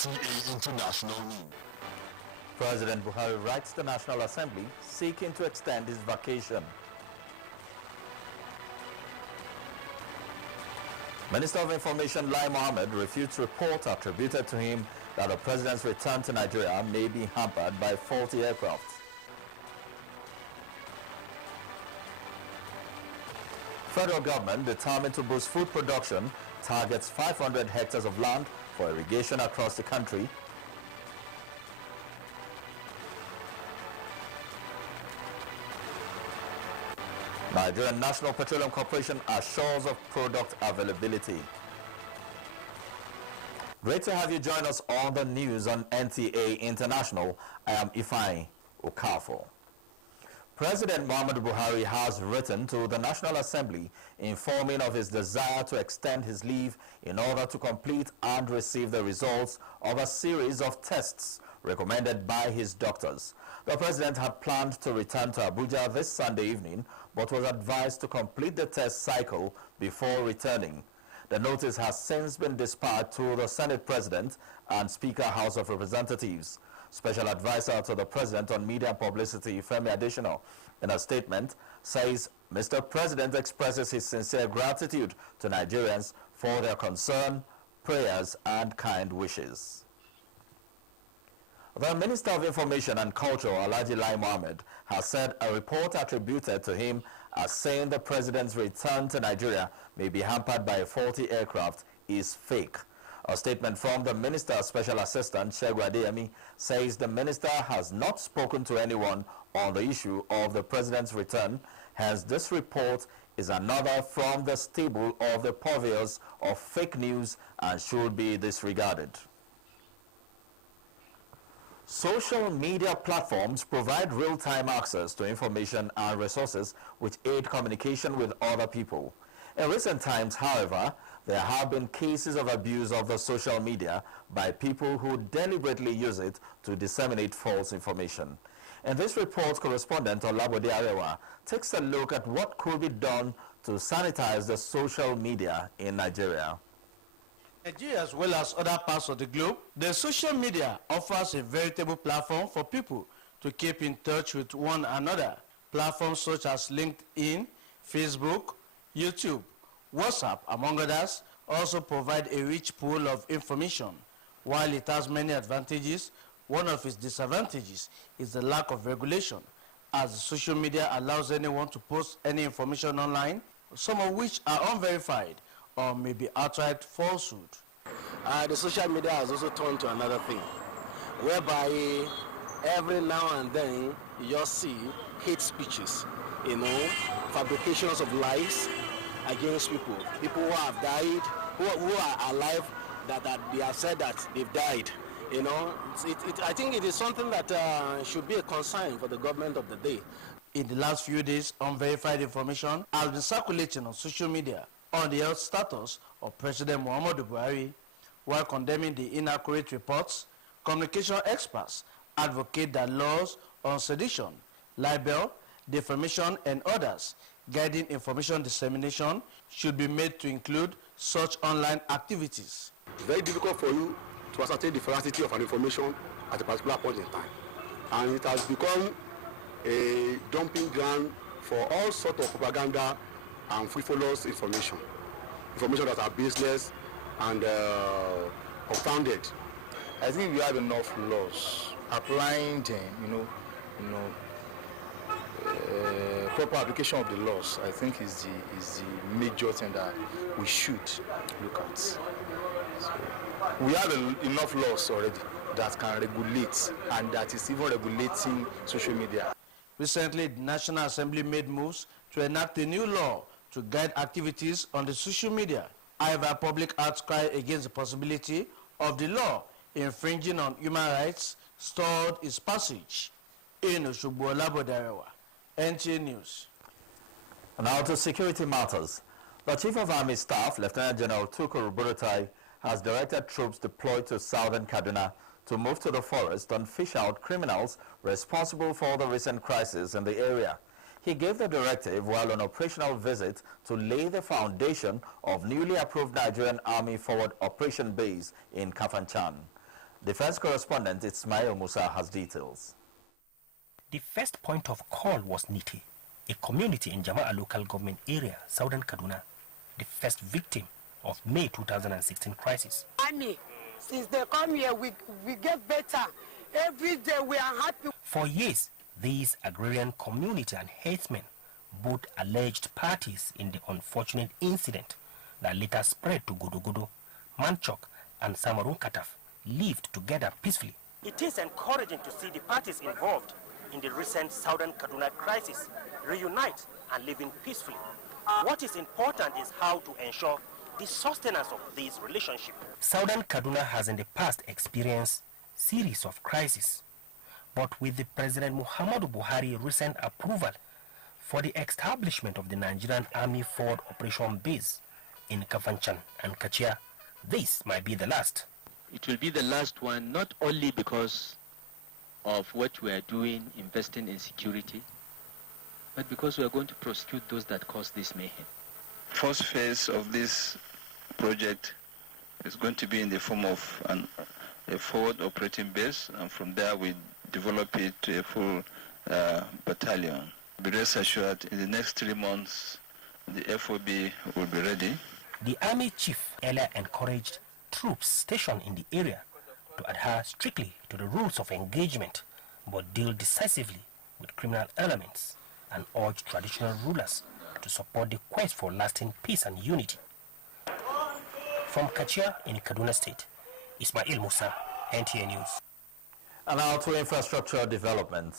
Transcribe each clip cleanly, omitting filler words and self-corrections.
NTA International News. President Buhari writes the National Assembly seeking to extend his vacation. Minister of Information Lai Mohammed refutes report attributed to him that the president's return to Nigeria may be hampered by faulty aircraft. Federal government determined to boost food production targets 500 hectares of land for irrigation across the country. Nigerian National Petroleum Corporation assures of product availability. Great to have you join us on the news on NTA International. I am Ifeanyi Okafor. President Muhammadu Buhari has written to the National Assembly informing of his desire to extend his leave in order to complete and receive the results of a series of tests recommended by his doctors. The president had planned to return to Abuja this Sunday evening, but was advised to complete the test cycle before returning. The notice has since been dispatched to the Senate President and Speaker House of Representatives. Special Advisor to the President on Media and Publicity, Femi Adesina, in a statement, says Mr. President expresses his sincere gratitude to Nigerians for their concern, prayers, and kind wishes. The Minister of Information and Culture, Alhaji Lai Mohammed, has said a report attributed to him as saying the president's return to Nigeria may be hampered by a faulty aircraft is fake. A statement from the Minister's Special Assistant, Segun Adeyemi, says the minister has not spoken to anyone on the issue of the president's return, hence this report is another from the stable of the purveyors of fake news and should be disregarded. Social media platforms provide real-time access to information and resources which aid communication with other people. In recent times, however, there have been cases of abuse of the social media by people who deliberately use it to disseminate false information. In this report, correspondent Olabode Arewa takes a look at what could be done to sanitize the social media in Nigeria. Nigeria, as well as other parts of the globe, the social media offers a veritable platform for people to keep in touch with one another. Platforms such as LinkedIn, Facebook, YouTube, WhatsApp, among others, also provide a rich pool of information. While it has many advantages, one of its disadvantages is the lack of regulation, as the social media allows anyone to post any information online, some of which are unverified or may be outright falsehood. The social media has also turned to another thing, whereby every now and then you just see hate speeches, fabrications of lies against people who have died, who are alive, that they have said that they've died. I think it is something that should be a concern for the government of the day. In the last few days, unverified information has been circulating on social media on the health status of President Muhammadu Buhari. While condemning the inaccurate reports, communication experts advocate that laws on sedition, libel, defamation, and others guiding information dissemination should be made to include such online activities. It's very difficult for you to ascertain the veracity of an information at a particular point in time. And it has become a dumping ground for all sorts of propaganda and frivolous information that are baseless and unfounded. I think we have enough laws applying them, proper application of the laws, I think is the major thing that we should look at. So we have enough laws already that can regulate, and that is even regulating social media. Recently, the National Assembly made moves to enact a new law to guide activities on the social media. However, public outcry against the possibility of the law infringing on human rights stalled its passage. In Osogbo, Olabode Arewa, NTA News. Now to security matters. The Chief of Army Staff, Lieutenant General Tukur Buratai, has directed troops deployed to southern Kaduna to move to the forest and fish out criminals responsible for the recent crisis in the area. He gave the directive while on operational visit to lay the foundation of newly approved Nigerian Army Forward Operation Base in Kafanchan. Defense correspondent Ismail Musa has details. The first point of call was Niti, a community in Jama'a local government area, southern Kaduna, the first victim of May 2016 crisis. Since they come here, we get better. Every day we are happy. For years, these agrarian community and herdsmen, both alleged parties in the unfortunate incident that later spread to Godogodo, Manchok, and Samarun Kataf, lived together peacefully. It is encouraging to see the parties involved in the recent southern Kaduna crisis reunite and live in peacefully. What is important is how to ensure the sustenance of this relationship. Southern Kaduna has in the past experienced series of crises, but with the President Muhammadu Buhari recent approval for the establishment of the Nigerian Army Forward Operation Base in Kafanchan and Kachia, this might be the last. It will be the last one, not only because of what we are doing, investing in security, but because we are going to prosecute those that caused this mayhem. First phase of this project is going to be in the form of a forward operating base, and from there we develop it to a full battalion. Be rest assured, in the next 3 months, the FOB will be ready. The Army Chief earlier encouraged troops stationed in the area to adhere strictly to the rules of engagement, but deal decisively with criminal elements, and urged traditional rulers to support the quest for lasting peace and unity. From Kachia in Kaduna State, Ismail Musa, NTA News. And now to infrastructure development.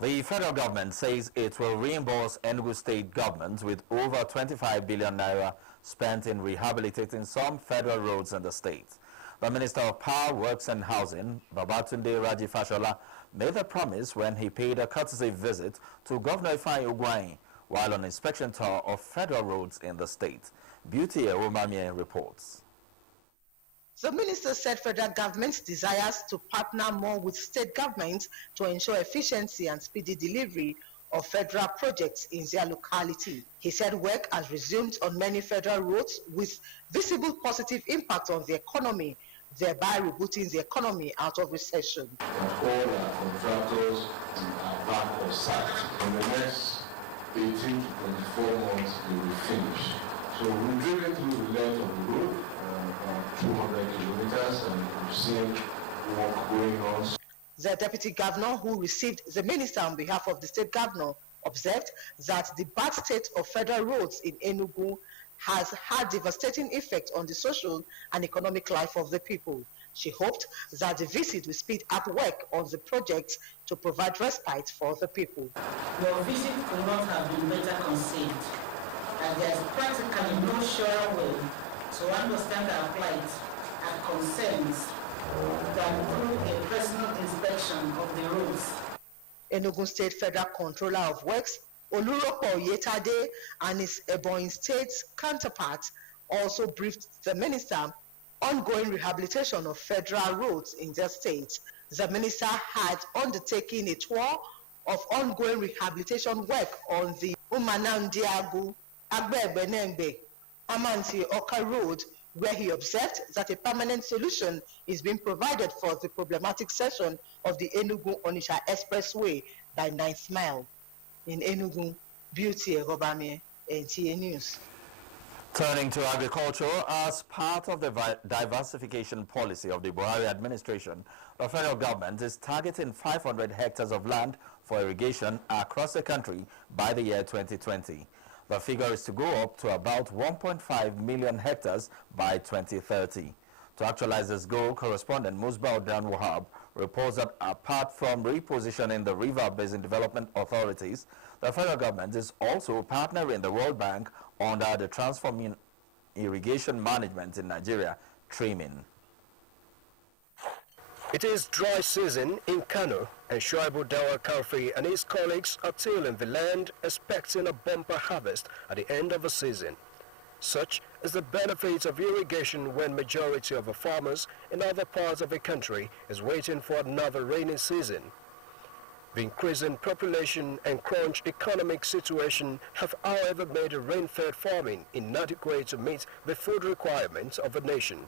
The federal government says it will reimburse Enugu state government with over 25 billion naira spent in rehabilitating some federal roads in the state. The Minister of Power, Works and Housing, Babatunde Raji Fashola, made the promise when he paid a courtesy visit to Governor Ifeanyi Ugwuanyi while on inspection tour of federal roads in the state. Beauty Eromamie reports. The minister said federal government desires to partner more with state governments to ensure efficiency and speedy delivery of federal projects in their locality. He said work has resumed on many federal roads with visible positive impact on the economy, thereby rebooting the economy out of recession. All our contractors are back on site. In the next 18 to 24 months, they will finish. So we've driven through the length of the road, 200 kilometers, and we've seen work going on. The deputy governor, who received the minister on behalf of the state governor, observed that the bad state of federal roads in Enugu has had devastating effect on the social and economic life of the people. She hoped that the visit will speed up work on the project to provide respite for the people. Your visit could not have been better conceived, and there is practically no surer way to understand our plight and concerns than through a personal inspection of the roads. Enugu State Federal Controller of Works, Oluropo Yetade, and his Ebonyi State counterpart also briefed the minister on ongoing rehabilitation of federal roads in their state. The minister had undertaken a tour of ongoing rehabilitation work on the Umanandiagu, Agbebenembe, Amanti Oka Road, where he observed that a permanent solution is being provided for the problematic section of the Enugu-Onitsha Expressway by 9th Mile. In Enugu, Beauty Eromamie, NTA News. Turning to agriculture, as part of the diversification policy of the Buhari administration, the federal government is targeting 500 hectares of land for irrigation across the country by the year 2020. The figure is to go up to about 1.5 million hectares by 2030. To actualize this goal, correspondent Musbah Dan Wahab reports that apart from repositioning the river basin development authorities, the federal government is also partnering the World Bank under the Transforming Irrigation Management in Nigeria, TRIMIN. It is dry season in Kano, and Shuaibu Dawa Kalfi and his colleagues are tilling the land, expecting a bumper harvest at the end of the season. Such is the benefits of irrigation when majority of the farmers in other parts of the country is waiting for another rainy season. The increasing population and crunched economic situation have, however, made rain-fed farming inadequate to meet the food requirements of the nation.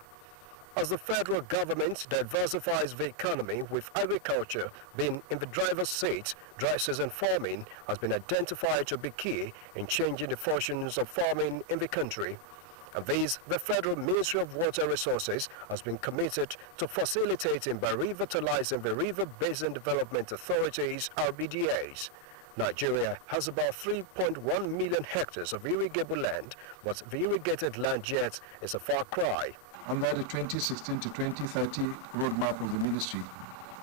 as the federal government diversifies the economy with agriculture being in the driver's seat, dry season farming has been identified to be key in changing the fortunes of farming in the country. And this, the Federal Ministry of Water Resources has been committed to facilitating by revitalizing the River Basin Development Authorities, RBDAs. Nigeria has about 3.1 million hectares of irrigable land, but the irrigated land yet is a far cry. Under the 2016 to 2030 roadmap of the ministry,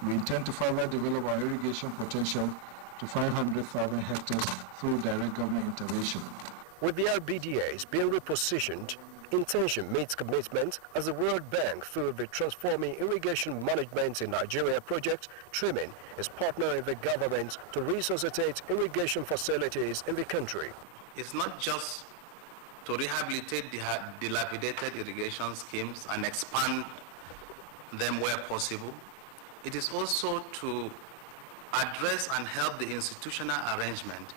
we intend to further develop our irrigation potential to 500,000 hectares through direct government intervention. With the RBDAs being repositioned, intention meets commitment as the World Bank, through the Transforming Irrigation Management in Nigeria project, Trimming, is partnering the government to resuscitate irrigation facilities in the country. It's not just to rehabilitate dilapidated irrigation schemes and expand them where possible. It is also to address and help the institutional arrangement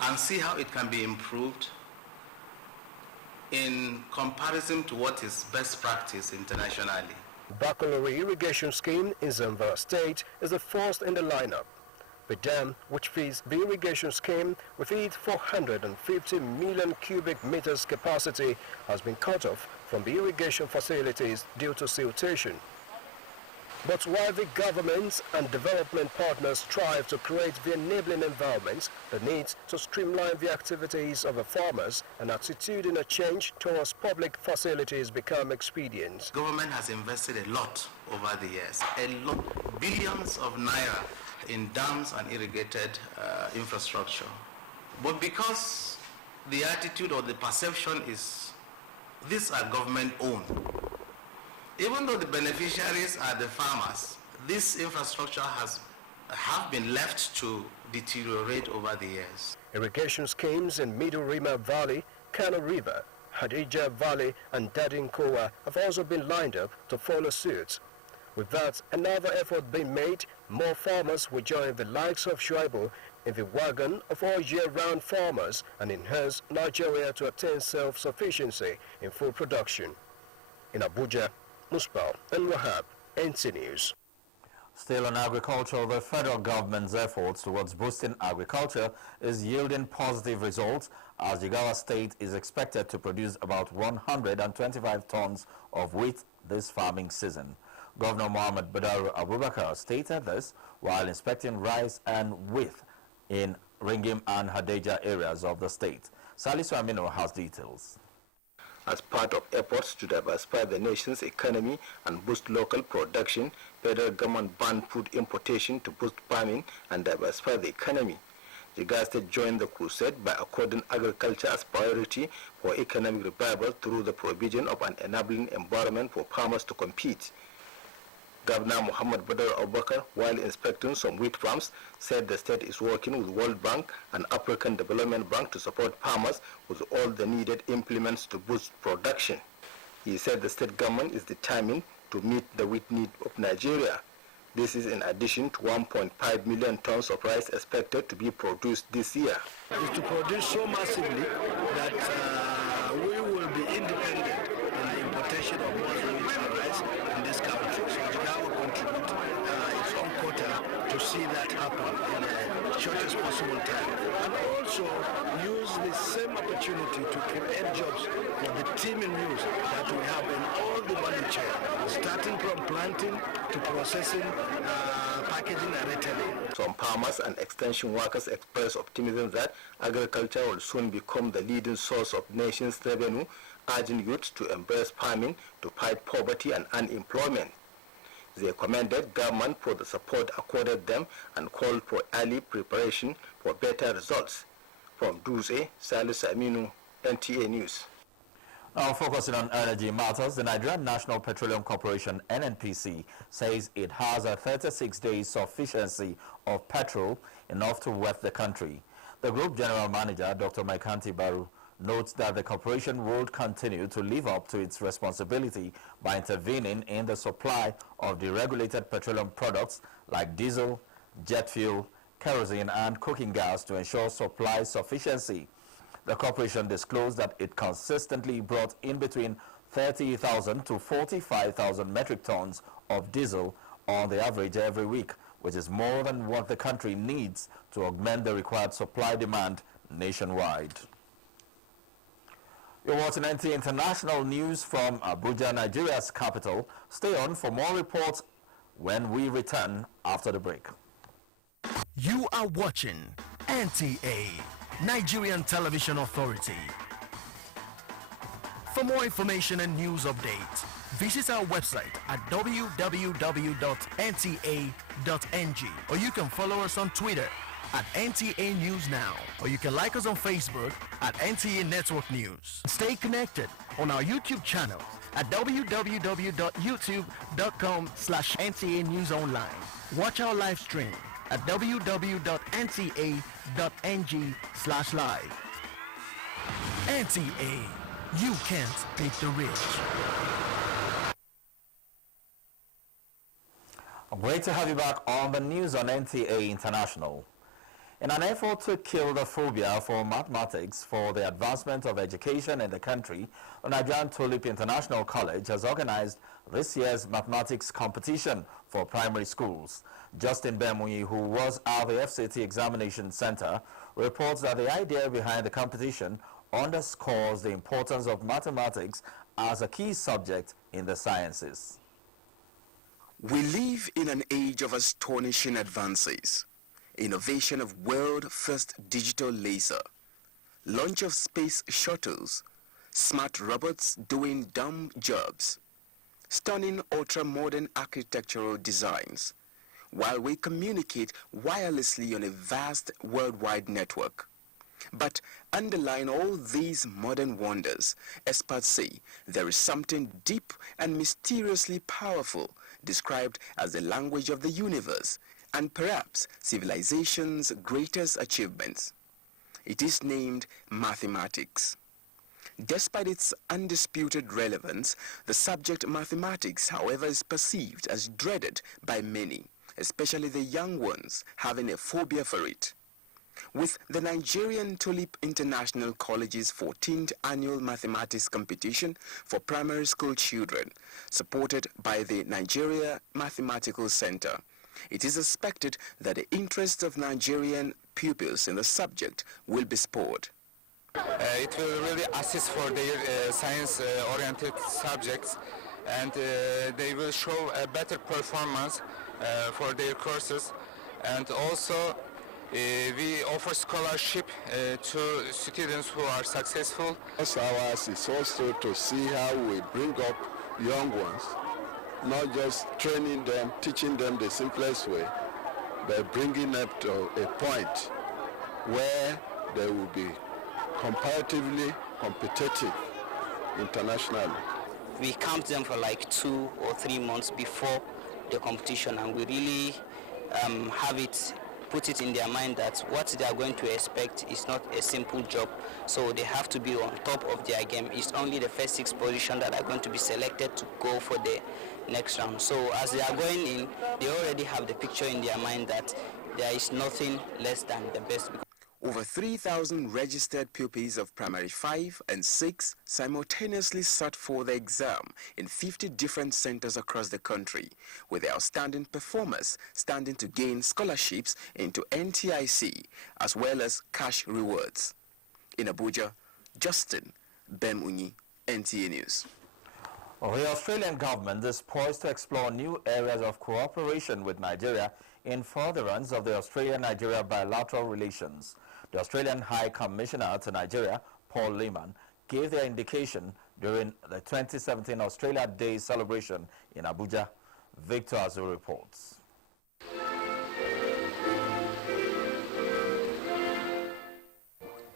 and see how it can be improved in comparison to what is best practice internationally. Bakalori irrigation scheme in Zamfara State is the first in the lineup. The dam, which feeds the irrigation scheme with its 450 million cubic meters capacity, has been cut off from the irrigation facilities due to siltation. But while the government and development partners strive to create the enabling environment, the need to streamline the activities of the farmers and attitudinal change towards public facilities become expedient. Government has invested a lot over the years, billions of naira in dams and irrigated infrastructure. But because the attitude or the perception is these are government owned, even though the beneficiaries are the farmers, this infrastructure have been left to deteriorate over the years. Irrigation schemes in Middle Rima Valley, Kano River, Hadija Valley and Dadinkowa have also been lined up to follow suit. With that, another effort being made, more farmers will join the likes of Shuaibu in the wagon of all year-round farmers and enhance Nigeria to attain self-sufficiency in food production. In Abuja, Musbal and Wahab, NTA News. Still on agriculture, the federal government's efforts towards boosting agriculture is yielding positive results, as Jigawa State is expected to produce about 125 tons of wheat this farming season. Governor Muhammad Badar Abubakar stated this while inspecting rice and wheat in Ringim and Hadejia areas of the state. Salisu Amino has details. As part of efforts to diversify the nation's economy and boost local production, federal government banned food importation to boost farming and diversify the economy. Jigawa State joined the crusade by according agriculture as priority for economic revival through the provision of an enabling environment for farmers to compete. Governor Muhammad Badar Abubakar, while inspecting some wheat farms, said the state is working with World Bank and African Development Bank to support farmers with all the needed implements to boost production. He said the state government is determined to meet the wheat need of Nigeria. This is in addition to 1.5 million tons of rice expected to be produced this year. Is to produce so massively that we will be independent in the importation of both wheat and rice in this country. So Jigawa will contribute its own quota to see that happen in the shortest possible time. And also use the same opportunity to create jobs for the teaming youth that we have in all the value chain, starting from planting to processing, packaging and retailing. Some farmers and extension workers express optimism that agriculture will soon become the leading source of nation's revenue, urging youths to embrace farming to fight poverty and unemployment. They commended government for the support accorded them and called for early preparation for better results. From Duse, Salis Aminu, NTA News. Now focusing on energy matters, the Nigerian National Petroleum Corporation, NNPC, says it has a 36-day sufficiency of petrol, enough to wet the country. The Group General Manager, Dr. Maikanti Baru, notes that the corporation would continue to live up to its responsibility by intervening in the supply of deregulated petroleum products like diesel, jet fuel, kerosene and cooking gas to ensure supply sufficiency. The corporation disclosed that it consistently brought in between 30,000 to 45,000 metric tons of diesel on the average every week, which is more than what the country needs to augment the required supply-demand nationwide. You're watching NTA International News from Abuja, Nigeria's capital. Stay on for more reports when we return after the break. You are watching NTA, Nigerian Television Authority. For more information and news updates, visit our website at www.nta.ng, or you can follow us on Twitter at NTA News Now, or you can like us on Facebook at NTA Network News. Stay connected on our YouTube channel at www.youtube.com/NTA News Online. Watch our live stream at www.nta.ng/live. NTA, you can't beat the rich. Great to have you back on the news on NTA International. In an effort to kill the phobia for mathematics for the advancement of education in the country, the Nigerian Tulip International College has organized this year's mathematics competition for primary schools. Justin Bemuyi, who was at the FCT Examination Center, reports that the idea behind the competition underscores the importance of mathematics as a key subject in the sciences. We live in an age of astonishing advances. Innovation of world-first digital laser, launch of space shuttles, smart robots doing dumb jobs, stunning ultra-modern architectural designs, while we communicate wirelessly on a vast worldwide network. But underlying all these modern wonders, experts say there is something deep and mysteriously powerful, described as the language of the universe, and perhaps civilization's greatest achievements. It is named mathematics. Despite its undisputed relevance, the subject mathematics, however, is perceived as dreaded by many, especially the young ones, having a phobia for it. With the Nigerian Tulip International College's 14th annual mathematics competition for primary school children, supported by the Nigeria Mathematical Center, it is expected that the interest of Nigerian pupils in the subject will be spurred. It will really assist for their science-oriented subjects, and they will show a better performance for their courses. And also, we offer scholarship to students who are successful. Ours is also to see how we bring up young ones, not just training them, teaching them the simplest way, but bringing up to a point where they will be comparatively competitive internationally. We camp them for like 2 or 3 months before the competition, and we really put it in their mind that what they are going to expect is not a simple job, so they have to be on top of their game. It's only the first 6 positions that are going to be selected to go for the next round. So as they are going in, they already have the picture in their mind that there is nothing less than the best. Over 3,000 registered pupils of primary 5 and 6 simultaneously sat for the exam in 50 different centers across the country, with the outstanding performers standing to gain scholarships into NTIC as well as cash rewards. In Abuja, Justin Bemunyi, NTA News. The Australian government is poised to explore new areas of cooperation with Nigeria in furtherance of the Australia-Nigeria bilateral relations. The Australian High Commissioner to Nigeria, Paul Lehman, gave their indication during the 2017 Australia Day celebration in Abuja. Victor Azu reports.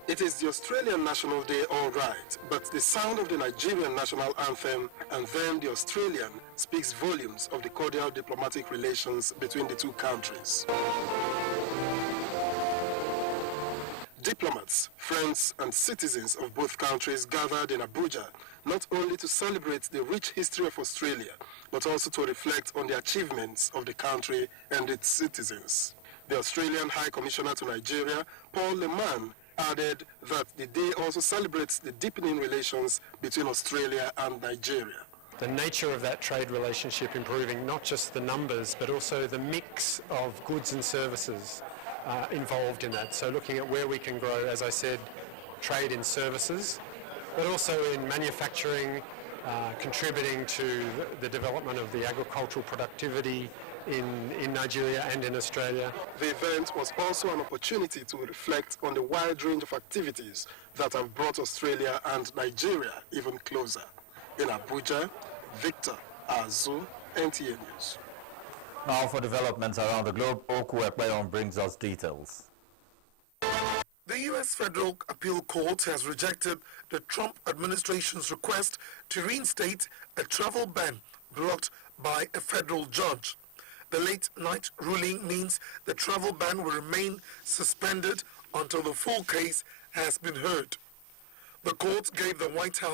It is the Australian National Day, all right, but the sound of the Nigerian national anthem and then the Australian speaks volumes of the cordial diplomatic relations between the two countries. Diplomats, friends, and citizens of both countries gathered in Abuja not only to celebrate the rich history of Australia, but also to reflect on the achievements of the country and its citizens. The Australian High Commissioner to Nigeria, Paul Lehman, added that the day also celebrates the deepening relations between Australia and Nigeria. The nature of that trade relationship improving, not just the numbers, but also the mix of goods and services involved in that. So looking at where we can grow, as I said, trade in services, but also in manufacturing, contributing to the development of the agricultural productivity in Nigeria and in Australia. The event was also an opportunity to reflect on the wide range of activities that have brought Australia and Nigeria even closer. In Abuja, Victor Azu, NTA News. Now for developments around the globe, Oku Ekpeyon brings us details. The U.S. Federal Appeal Court has rejected the Trump administration's request to reinstate a travel ban blocked by a federal judge. The late-night ruling means the travel ban will remain suspended until the full case has been heard. The court gave the White House